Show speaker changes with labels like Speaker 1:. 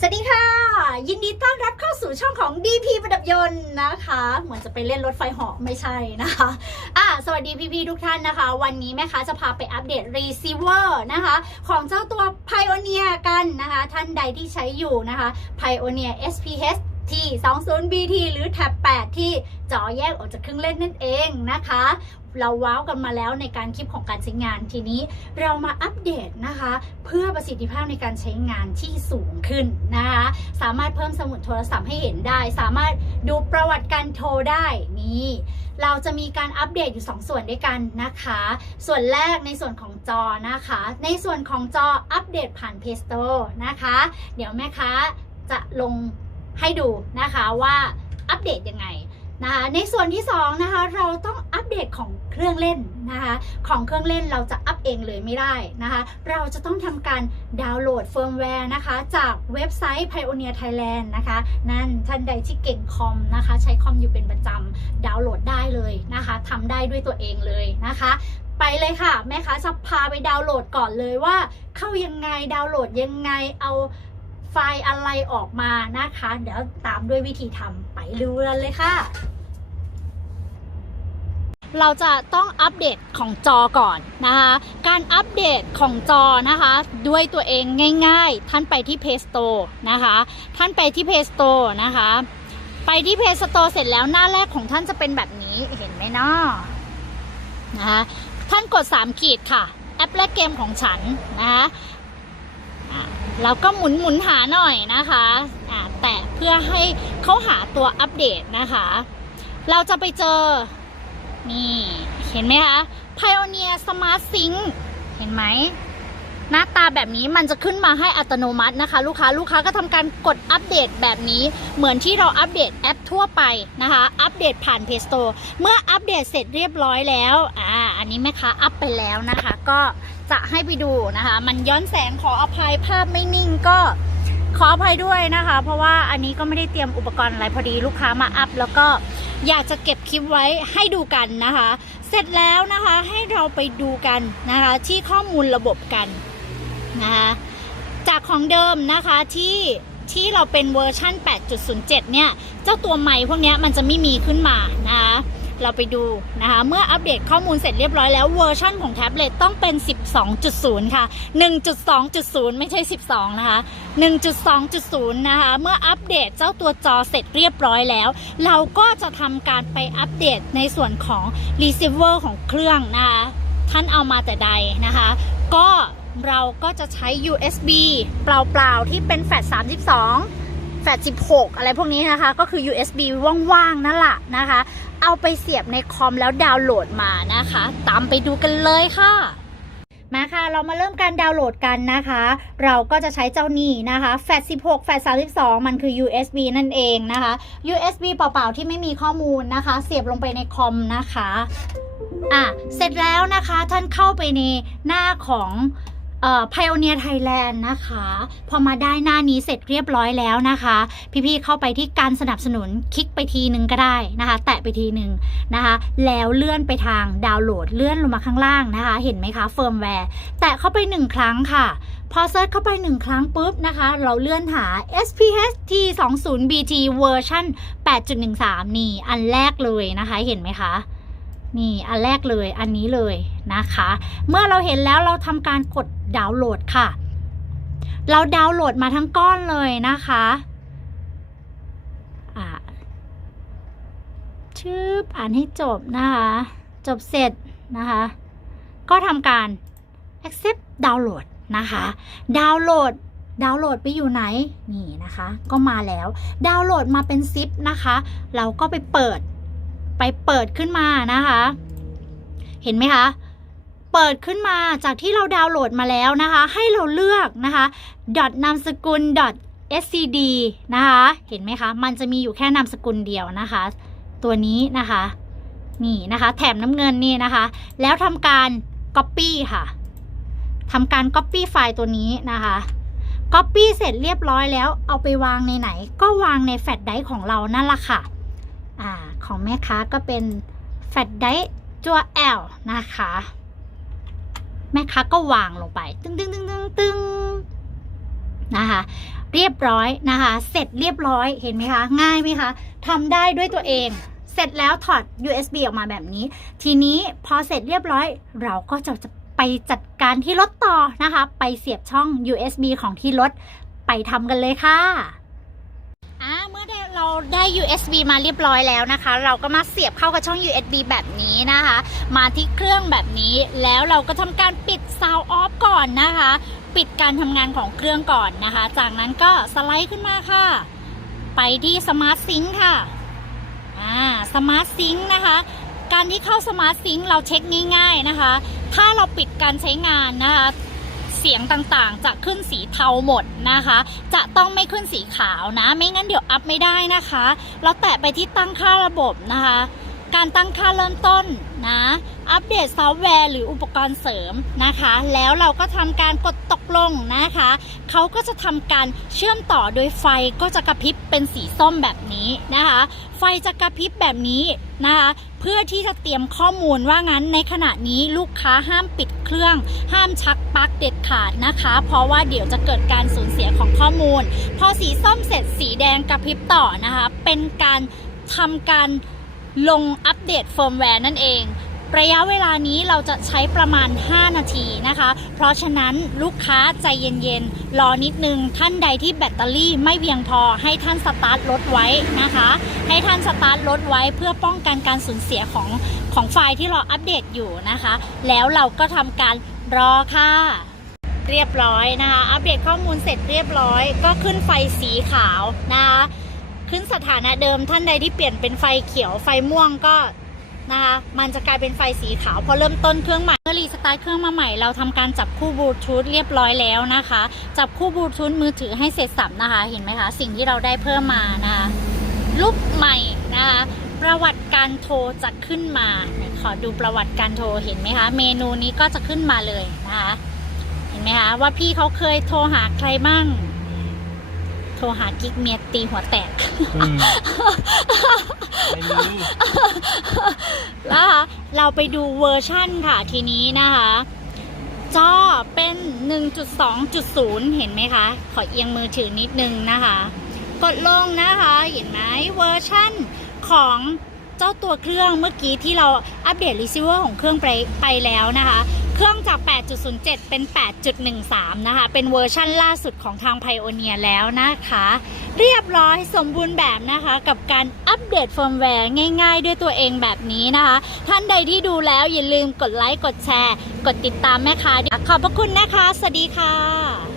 Speaker 1: สวัสดีค่ะ ยินดีต้อนรับเข้าสู่ช่องของ DP ประดับยนต์นะคะ เหมือนจะไปเล่นรถไฟเหาะไม่ใช่นะคะอะสวัสดีพี่ๆทุกท่านนะคะ วันนี้แม่ค้าจะพาไปอัปเดต receiver นะคะ ของเจ้าตัว Pioneer กันนะคะ ท่านใดที่ใช้อยู่นะคะ Pioneer SPH T 20 BT หรือ Tab 8ที่จอแยกออกจากเครื่องเล่นนั่นเองนะคะ เราว้าวกันมาแล้วในการคลิปของการใช้งานทีนี้ เรามาอัปเดตนะคะ เพื่อประสิทธิภาพในการใช้งานที่สูงขึ้นนะคะ สามารถเพิ่มสมุดโทรศัพท์ให้เห็นได้ สามารถดูประวัติการโทรได้นี่เราจะมีการอัปเดตอยู่ 2 ส่วนด้วยกันนะคะ ส่วนแรกในส่วนของจอนะคะ ในส่วนของจออัปเดตผ่าน Play Store นะคะ เดี๋ยวแม่ค้าจะลง ให้ดูนะคะว่าอัปเดตยังไงนะคะในส่วนที่2นะคะเราต้องอัปเดตของเครื่องเล่นนะคะของเครื่องเล่นเราจะอัปเองเลยไม่ได้นะคะเราจะต้องทำการดาวน์โหลดเฟิร์มแวร์นะคะจากเว็บไซต์ Pioneer Thailand นะคะนั่นท่านใดที่เก่งคอมนะคะใช้คอมอยู่เป็นประจำดาวน์โหลดได้เลยนะคะทำได้ด้วยตัวเองเลยนะคะไปเลยค่ะแม่ค้าจะพาไปดาวน์โหลดก่อนเลยว่า เข้ายังไงดาวน์โหลดยังไงเอา ไฟล์อะไรออกมานะคะ เดี๋ยวตามด้วยวิธีทำไปดูกันเลยค่ะ เราจะต้องอัปเดตของจอก่อนนะคะ การอัปเดตของจอนะคะ ด้วยตัวเองง่าย ๆ ท่านไปที่ Play Store นะคะ ท่านไปที่ Play Store นะคะ ไปที่ Play Store เสร็จแล้วหน้าแรกของท่านจะเป็นแบบนี้เห็นไหมเนาะนะคะท่านกด 3 ขีดค่ะ แอปและเกมของฉันนะคะอะ แล้วก็หมุนหมุนหาหน่อยนะคะอะแตะเพื่อให้เขาหาตัวอัปเดตนะคะ เราจะไปเจอ นี่ เห็นไหมคะ Pioneer Smart Sync เห็นไหม หน้าตาแบบนี้มันจะขึ้นมาให้อัตโนมัตินะคะ ลูกค้าลูกค้าก็ทำการกดอัปเดตแบบนี้ เหมือนที่เราอัปเดตแอปทั่วไปนะคะ อัปเดตผ่าน Play Store เมื่ออัปเดตเสร็จเรียบร้อยแล้วอ่า อันนี้แม่ค้าอัปไปแล้วนะคะ ก็จะให้ไปดูนะคะ มันย้อนแสงขออภัยภาพไม่นิ่งก็ขออภัยด้วยนะคะ เพราะว่าอันนี้ก็ไม่ได้เตรียมอุปกรณ์อะไรพอดีลูกค้ามาอัพ แล้วก็อยากจะเก็บคลิปไว้ให้ดูกันนะคะ เสร็จแล้วนะคะให้เราไปดูกันนะคะ ที่ข้อมูลระบบกันนะคะจากของเดิมนะคะที่ที่เราเป็นเวอร์ชั่น 8.07 เนี่ย เจ้าตัวใหม่พวกนี้มันจะไม่มีขึ้นมานะคะ เราไปดูนะคะ เมื่ออัปเดตข้อมูลเสร็จเรียบร้อยแล้วเวอร์ชั่นของแท็บเล็ตต้องเป็น 12.0 ค่ะ 1.2.0 ไม่ใช่ 12 นะคะ 1.2.0 นะคะ เมื่ออัปเดตเจ้าตัวจอเสร็จเรียบร้อยแล้ว เราก็จะทำการไปอัปเดตในส่วนของ receiver ของเครื่องนะคะ ท่านเอามาแต่ใดนะคะ ก็เราก็จะใช้ USB เปล่าๆ ที่เป็นแฟลช32 แฟลช16 อะไรพวกนี้นะคะ ก็คือ USB ว่างๆนั่นแหละนะคะ เอาไปเสียบในคอมแล้วดาวน์โหลดมานะคะ ตามไปดูกันเลยค่ะมาค่ะ เรามาเริ่มการดาวน์โหลดกันนะคะ เราก็จะใช้เจ้านี้นะคะ แฟลช16 แฟลช32 มันคือ USB นั่นเองนะคะ USB เปล่าๆ ที่ไม่มีข้อมูลนะคะ เสียบลงไปในคอมนะคะ อะ เสร็จแล้วนะคะ ท่านเข้าไปในหน้าของ เอ่อ Pioneer Thailand นะคะ พอมาได้หน้านี้เสร็จเรียบร้อยแล้วนะคะ พี่ๆเข้าไปที่การสนับสนุนคลิกไปทีนึงก็ได้นะคะ แตะไปทีนึงนะคะ แล้วเลื่อนไปทางดาวน์โหลดเลื่อนลงมาข้างล่างนะคะ เห็นไหมคะเฟิร์มแวร์แตะเข้าไปหนึ่งครั้งค่ะพอเซิร์ชเข้าไปหนึ่งครั้งปุ๊บนะคะ เราเลื่อนหา SPH T20 BT เวอร์ชัน8.13 นี่ อันแรกเลยนะคะ เห็นไหมคะ นี่อันแรกเลยอันนี้เลยนะคะ เมื่อเราเห็นแล้วเราทำการกดดาวน์โหลดค่ะ เราดาวน์โหลดมาทั้งก้อนเลยนะคะอ่าชืบอ่านให้จบนะคะ จบเสร็จนะคะ ก็ทำการ accept ดาวน์โหลดนะคะ ดาวน์โหลดดาวน์โหลดไปอยู่ไหน นี่นะคะ ก็มาแล้ว ดาวน์โหลดมาเป็นซิปนะคะ เราก็ไปเปิด ไปเปิดขึ้นมานะคะ เห็นไหมคะ เปิดขึ้นมาจากที่เราดาวน์โหลดมาแล้วนะคะ ให้เราเลือกนะคะดอทนามสกุล .scd นะคะ เห็นไหมคะ มันจะมีอยู่แค่นามสกุลเดียวนะคะ ตัวนี้นะคะ นี่นะคะ แถบน้ำเงินนี่นะคะ แล้วทำการ Copy ค่ะทำการ Copy ไฟล์ตัวนี้นะคะ Copy เสร็จเรียบร้อยแล้วเอาไปวางในไหน ก็วางในแฟลชไดรฟ์ของเรานั่นแหละค่ะ อของแม่ค้าก็เป็นแฟลชไดตัว L นะคะ แม่ค้าก็วางลงไป ตึงตึงตึงตึงตึงนะคะเรียบร้อยนะคะ เสร็จเรียบร้อยเห็นไหมคะ ง่ายไหมคะทำได้ด้วยตัวเอง เสร็จแล้วถอด USB ออกมาแบบนี้ ทีนี้พอเสร็จเรียบร้อย เราก็จะจะไปจัดการที่รถต่อนะคะ ไปเสียบช่อง USB ของที่รถ ไปทำกันเลยค่ะ ได้เราได้ USB มาเรียบร้อยแล้วนะคะ เราก็มาเสียบเข้ากับช่อง USB แบบนี้นะคะ มาที่เครื่องแบบนี้แล้วเราก็ทำการปิด Sound Off ก่อนนะคะ ปิดการทำงานของเครื่องก่อนนะคะ จากนั้นก็สไลด์ขึ้นมาค่ะ ไปที่ Smart Sync ค่ะอ่า Smart Sync นะคะการที่เข้า Smart Sync เราเช็คง่ายๆนะคะ ถ้าเราปิดการใช้งานนะคะ สียงต่างๆ จะขึ้นสีเทาหมดนะคะ จะต้องไม่ขึ้นสีขาวนะ ไม่งั้นเดี๋ยวอัพไม่ได้นะคะ เราแตะไปที่ตั้งค่าระบบนะคะ การตั้งค่าเริ่มต้นนะ อัปเดตซอฟต์แวร์หรืออุปกรณ์เสริมนะคะ แล้วเราก็ทำการกดตกลงนะคะ เขาก็จะทำการเชื่อมต่อโดยไฟก็จะกระพริบเป็นสีส้มแบบนี้นะคะ ไฟจะกระพริบแบบนี้นะคะ เพื่อที่จะเตรียมข้อมูลว่างั้นในขณะนี้ลูกค้าห้ามปิดเครื่อง ห้ามชักปลั๊กเด็ดขาดนะคะ เพราะว่าเดี๋ยวจะเกิดการสูญเสียของข้อมูล พอสีส้มเสร็จสีแดงกระพริบต่อนะคะ เป็นการทำการ ลงอัปเดตเฟิร์มแวร์นั่นเอง ระยะเวลานี้เราจะใช้ประมาณ 5 นาทีนะคะ เพราะฉะนั้นลูกค้าใจเย็นๆ รอนิดนึง ท่านใดที่แบตเตอรี่ไม่เพียงพอให้ท่านสตาร์ทรถไว้นะคะ ให้ท่านสตาร์ทรถไว้เพื่อป้องกันการสูญเสียของของไฟล์ที่เราอัปเดตอยู่นะคะ แล้วเราก็ทำการรอค่ะเรียบร้อยนะคะ อัปเดตข้อมูลเสร็จเรียบร้อย ก็ขึ้นไฟสีขาวนะคะ ขึ้นสถานะเดิมท่านใดที่เปลี่ยนเป็นไฟเขียวไฟม่วงก็นะคะมันจะกลายเป็นไฟสีขาวพอเริ่มต้นเครื่องใหม่เมื่อรีสตาร์ทเครื่องมาใหม่เราทำการจับคู่บลูทูธเรียบร้อยแล้วนะคะ จับคู่บลูทูธมือถือให้เสร็จสับนะคะ เห็นไหมคะสิ่งที่เราได้เพิ่มมานะคะรูปใหม่นะคะประวัติการโทรจะขึ้นมาขอดูประวัติการโทรเห็นไหมคะ เมนูนี้ก็จะขึ้นมาเลยนะคะเห็นไหมคะว่าพี่เขาเคยโทรหาใครบ้าง โทรหากิ๊กเมียตีหัวแตก
Speaker 2: อืมไม่มี
Speaker 1: นะคะเราไปดูเวอร์ชั่นค่ะทีนี้นะคะจอเป็น 1.2.0 เห็นไหมคะ ขอเอียงมือถือนิดนึงนะคะ กดลงนะคะ เห็นไหมเวอร์ชั่นของเจ้าตัวเครื่องเมื่อกี้ที่เราอัปเดตรีเซิเวอร์ของเครื่องไปไปแล้วนะคะ เครื่องจาก 8.07 เป็น 8.13 นะคะ เป็นเวอร์ชั่นล่าสุดของทาง Pioneer แล้วนะคะ เรียบร้อยสมบูรณ์แบบนะคะ กับการอัปเดตเฟิร์มแวร์ง่ายๆ ด้วยตัวเองแบบนี้นะคะ ท่านใดที่ดูแล้วอย่าลืมกดไลค์ กดแชร์ กดติดตามแม่ค้าด้วยขอบพระคุณนะคะ สวัสดีค่ะ